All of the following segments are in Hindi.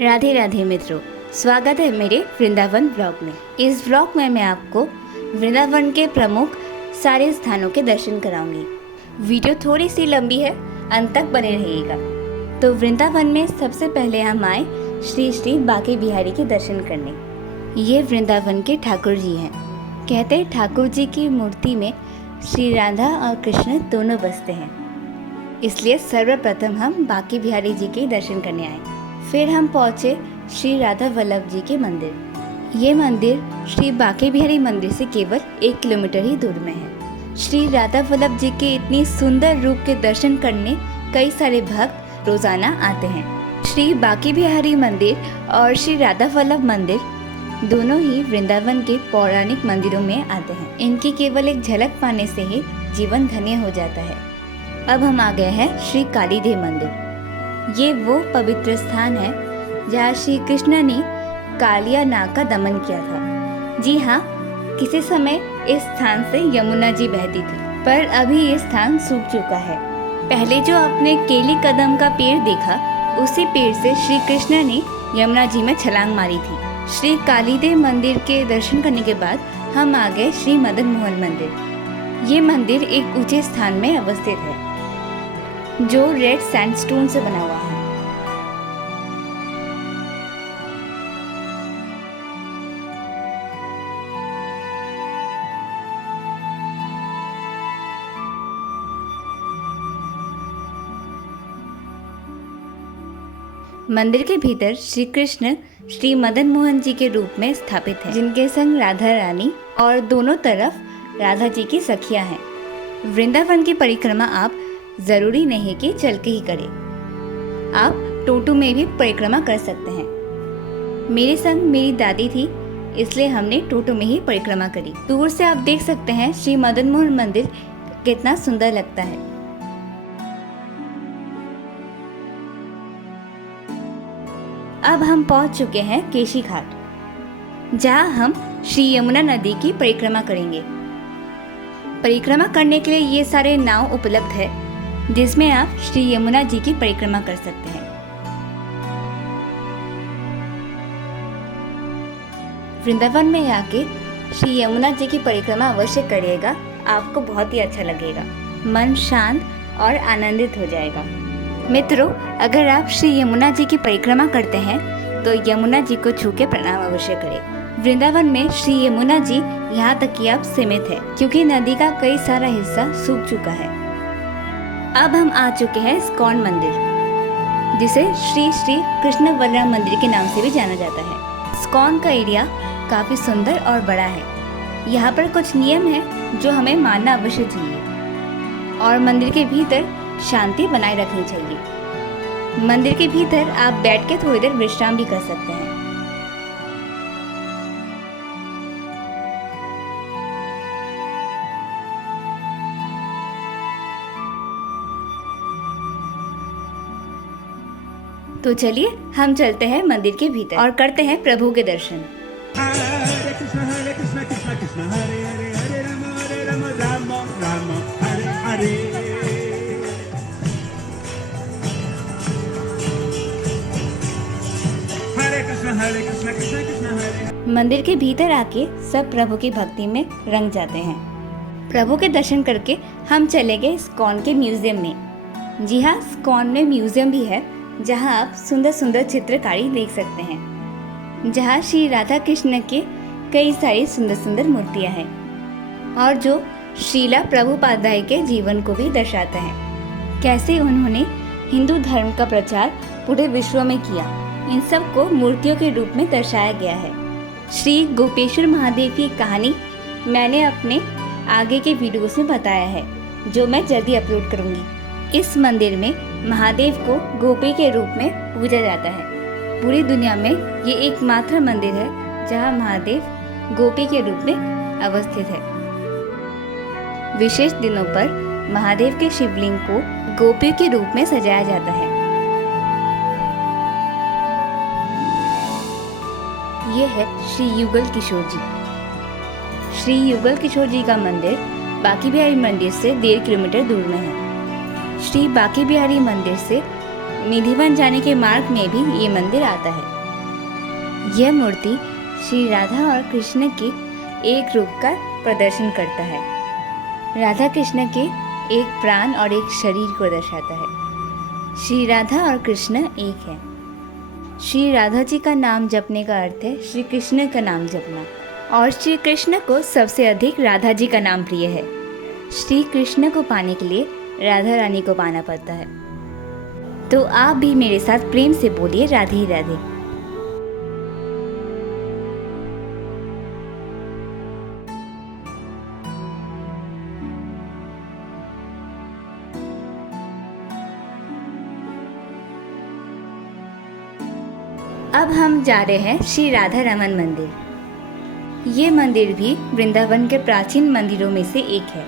राधे राधे मित्रों, स्वागत है मेरे वृंदावन ब्लॉग में। इस ब्लॉग में मैं आपको वृंदावन के प्रमुख सारे स्थानों के दर्शन कराऊंगी। वीडियो थोड़ी सी लंबी है, अंत तक बने रहिएगा। तो वृंदावन में सबसे पहले हम आए श्री श्री बांके बिहारी के दर्शन करने। ये वृंदावन के ठाकुर जी हैं। कहते हैं ठाकुर जी की मूर्ति में श्री राधा और कृष्ण दोनों बसते हैं, इसलिए सर्वप्रथम हम बांके बिहारी जी के दर्शन करने आए। फिर हम पहुँचे श्री राधा वल्लभ जी के मंदिर। ये मंदिर श्री बांके बिहारी मंदिर से केवल 1 किलोमीटर ही दूर में है। श्री राधा वल्लभ जी के इतनी सुंदर रूप के दर्शन करने कई सारे भक्त रोजाना आते हैं। श्री बांके बिहारी मंदिर और श्री राधा वल्लभ मंदिर दोनों ही वृंदावन के पौराणिक मंदिरों में आते हैं। इनकी केवल एक झलक पाने से ही जीवन धन्य हो जाता है। अब हम आ गए हैं श्री कालीदेव मंदिर। ये वो पवित्र स्थान है जहाँ श्री कृष्ण ने कालिया नाग का दमन किया था। जी हाँ, किसी समय इस स्थान से यमुना जी बहती थी, पर अभी ये स्थान सूख चुका है। पहले जो आपने केली कदम का पेड़ देखा, उसी पेड़ से श्री कृष्ण ने यमुना जी में छलांग मारी थी। श्री कालीदेव मंदिर के दर्शन करने के बाद हम आ गए श्री मदन मोहन मंदिर। ये मंदिर एक ऊंचे स्थान में अवस्थित है जो रेड सैंडस्टोन से बना हुआ है। मंदिर के भीतर श्री कृष्ण श्री मदन मोहन जी के रूप में स्थापित हैं, जिनके संग राधा रानी और दोनों तरफ राधा जी की सखियां हैं। वृंदावन की परिक्रमा आप जरूरी नहीं कि चल के ही करें, आप टोटो में भी परिक्रमा कर सकते हैं। मेरे संग मेरी दादी थी, इसलिए हमने टोटो में ही परिक्रमा करी। दूर से आप देख सकते हैं श्री मदन मोहन मंदिर कितना सुंदर लगता है। अब हम पहुंच चुके हैं केशी घाट, जहां हम श्री यमुना नदी की परिक्रमा करेंगे। परिक्रमा करने के लिए ये सारे नाव उपलब्ध है, जिसमें आप श्री यमुना जी की परिक्रमा कर सकते हैं। वृंदावन में आके श्री यमुना जी की परिक्रमा अवश्य करिएगा, आपको बहुत ही अच्छा लगेगा, मन शांत और आनंदित हो जाएगा। मित्रों, अगर आप श्री यमुना जी की परिक्रमा करते हैं तो यमुना जी को छू के प्रणाम अवश्य करें। वृंदावन में श्री यमुना जी यहाँ तक कि आप सीमित है, क्योंकि नदी का कई सारा हिस्सा सूख चुका है। अब हम आ चुके हैं इस्कॉन मंदिर, जिसे श्री श्री कृष्ण बलराम मंदिर के नाम से भी जाना जाता है। इस्कॉन का एरिया काफी सुंदर और बड़ा है। यहाँ पर कुछ नियम है जो हमें मानना अवश्य चाहिए, और मंदिर के भीतर शांति बनाए रखनी चाहिए। मंदिर के भीतर आप बैठ के थोड़ी देर विश्राम भी कर सकते हैं। तो चलिए हम चलते हैं मंदिर के भीतर और करते हैं प्रभु के दर्शन। हरे कृष्ण कृष्ण कृष्ण हरे हरे, हरे राम राम राम हरे हरे। हरे कृष्ण कृष्ण कृष्ण हरे। मंदिर के भीतर आके सब प्रभु की भक्ति में रंग जाते हैं। प्रभु के दर्शन करके हम चले गए इस्कॉन के म्यूजियम में। जी हाँ, इस्कॉन में म्यूजियम भी है, जहाँ आप सुंदर सुंदर चित्रकारी देख सकते हैं, जहाँ श्री राधा कृष्ण के कई सारी सुंदर सुंदर मूर्तियाँ हैं, और जो श्रीला प्रभुपादाय के जीवन को भी दर्शाता है। कैसे उन्होंने हिंदू धर्म का प्रचार पूरे विश्व में किया, इन सब को मूर्तियों के रूप में दर्शाया गया है। श्री गोपेश्वर महादेव की कहानी मैंने अपने आगे के वीडियोस में बताया है, जो मैं जल्दी अपलोड करूँगी। इस मंदिर में महादेव को गोपी के रूप में पूजा जाता है। पूरी दुनिया में ये एकमात्र मंदिर है जहाँ महादेव गोपी के रूप में अवस्थित है। विशेष दिनों पर महादेव के शिवलिंग को गोपी के रूप में सजाया जाता है। ये है श्री युगल किशोर जी। श्री युगल किशोर जी का मंदिर बांके बिहारी मंदिर से 1.5 किलोमीटर दूर में है। श्री बांके बिहारी मंदिर से निधिवन जाने के मार्ग में भी ये मंदिर आता है। यह मूर्ति श्री राधा और कृष्ण के एक रूप का प्रदर्शन करता है। राधा कृष्ण के एक प्राण और एक शरीर को दर्शाता है। श्री राधा और कृष्ण एक है। श्री राधा जी का नाम जपने का अर्थ है श्री कृष्ण का नाम जपना, और श्री कृष्ण को सबसे अधिक राधा जी का नाम प्रिय है। श्री कृष्ण को पाने के लिए राधा रानी को पाना पड़ता है। तो आप भी मेरे साथ प्रेम से बोलिए राधे राधे। अब हम जा रहे हैं श्री राधा रमन मंदिर। ये मंदिर भी वृंदावन के प्राचीन मंदिरों में से एक है।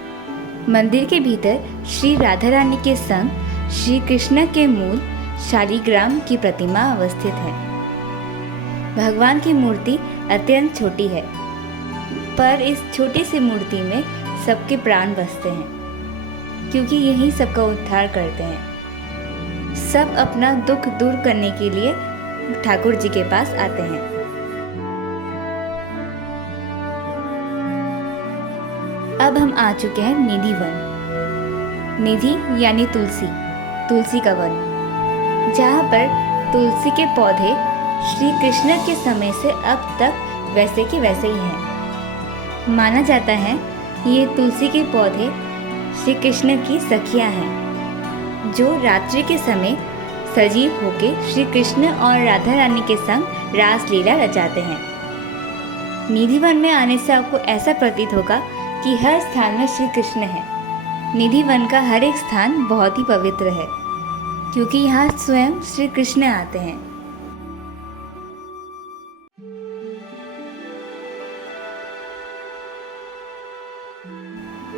मंदिर के भीतर श्री राधा रानी के संग श्री कृष्ण के मूल शालिग्राम की प्रतिमा अवस्थित है। भगवान की मूर्ति अत्यंत छोटी है, पर इस छोटी सी मूर्ति में सबके प्राण बसते हैं, क्योंकि यही सबका उद्धार करते हैं। सब अपना दुख दूर करने के लिए ठाकुर जी के पास आते हैं। अब हम आ चुके हैं निधि वन। निधि यानी तुलसी, तुलसी का वन, जहाँ पर तुलसी के पौधे श्री कृष्ण के समय से अब तक वैसे के वैसे ही हैं। माना जाता है ये तुलसी के पौधे श्री कृष्ण की सखियाँ हैं, जो रात्रि के समय सजीव होके श्री कृष्ण और राधा रानी के संग रास लीला रचाते हैं। निधि वन में आने से आपको ऐसा प्रतीत होगा कि हर स्थान में श्री कृष्ण है। निधि वन का हर एक स्थान बहुत ही पवित्र है, क्योंकि यहाँ स्वयं श्री कृष्ण आते हैं।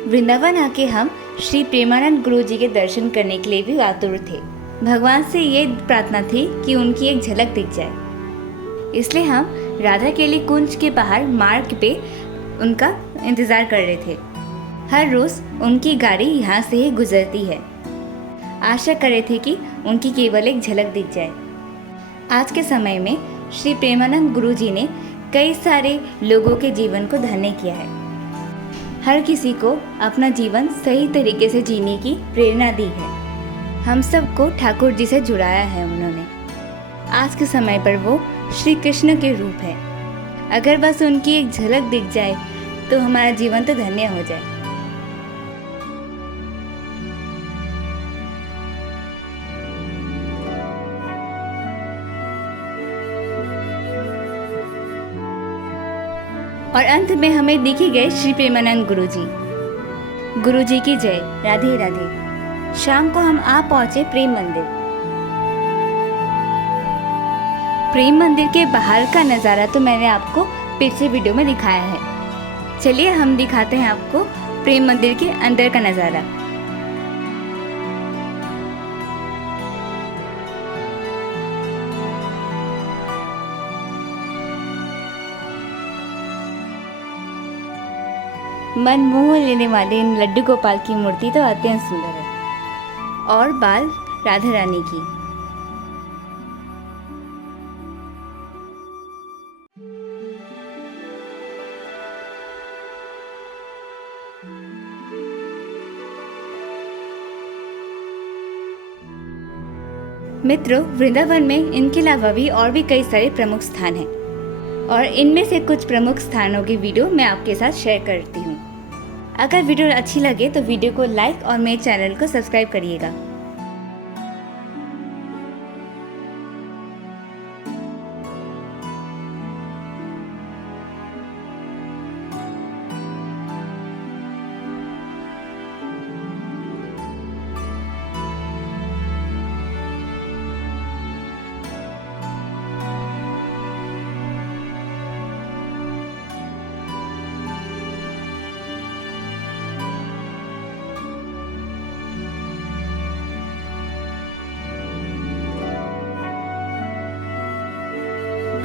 वृंदावन आके हम श्री प्रेमानंद गुरु जी के दर्शन करने के लिए भी आतुर थे। भगवान से ये प्रार्थना थी कि उनकी एक झलक दिख जाए, इसलिए हम राधा केली कुंज के बाहर मार्ग पे उनका इंतज़ार कर रहे थे। हर रोज़ उनकी गाड़ी यहाँ से ही गुजरती है। आशा कर रहे थे कि उनकी केवल एक झलक दिख जाए। आज के समय में श्री प्रेमानंद गुरु जी ने कई सारे लोगों के जीवन को धन्य किया है। हर किसी को अपना जीवन सही तरीके से जीने की प्रेरणा दी है। हम सबको ठाकुर जी से जुड़ाया है उन्होंने। आज के समय पर वो श्री कृष्ण के रूप है। अगर बस उनकी एक झलक दिख जाए तो हमारा जीवन तो धन्य हो जाए। और अंत में हमें दिख गए श्री प्रेमानंद गुरु जी। गुरु जी की जय। राधे राधे। शाम को हम आ पहुंचे प्रेम मंदिर। प्रेम मंदिर के बाहर का नज़ारा तो मैंने आपको पिछले वीडियो में दिखाया है। चलिए हम दिखाते हैं आपको प्रेम मंदिर के अंदर का नज़ारा। मन मोह लेने वाले इन लड्डू गोपाल की मूर्ति तो अत्यंत सुंदर है, और बाल राधा रानी की। मित्रों, वृंदावन में इनके अलावा भी और भी कई सारे प्रमुख स्थान हैं, और इनमें से कुछ प्रमुख स्थानों की वीडियो मैं आपके साथ शेयर करती हूँ। अगर वीडियो अच्छी लगे तो वीडियो को लाइक और मेरे चैनल को सब्सक्राइब करिएगा।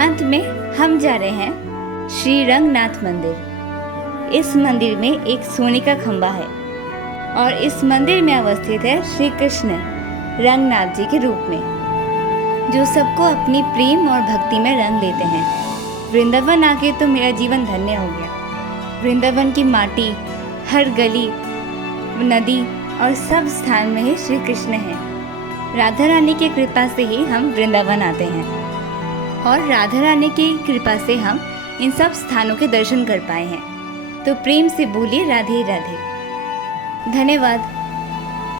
अंत में हम जा रहे हैं श्री रंगनाथ मंदिर। इस मंदिर में एक सोने का खंबा है, और इस मंदिर में अवस्थित है श्री कृष्ण रंगनाथ जी के रूप में। जो सबको अपनी प्रेम और भक्ति में रंग लेते हैं। वृंदावन आके तो मेरा जीवन धन्य हो गया। वृंदावन की माटी, हर गली, नदी और सब स्थान में ही श्री कृष्ण है। राधा रानी की कृपा से ही हम वृंदावन आते हैं और राधा रानी की कृपा से हम इन सब स्थानों के दर्शन कर पाए हैं। तो प्रेम से बोलिए राधे राधे। धन्यवाद।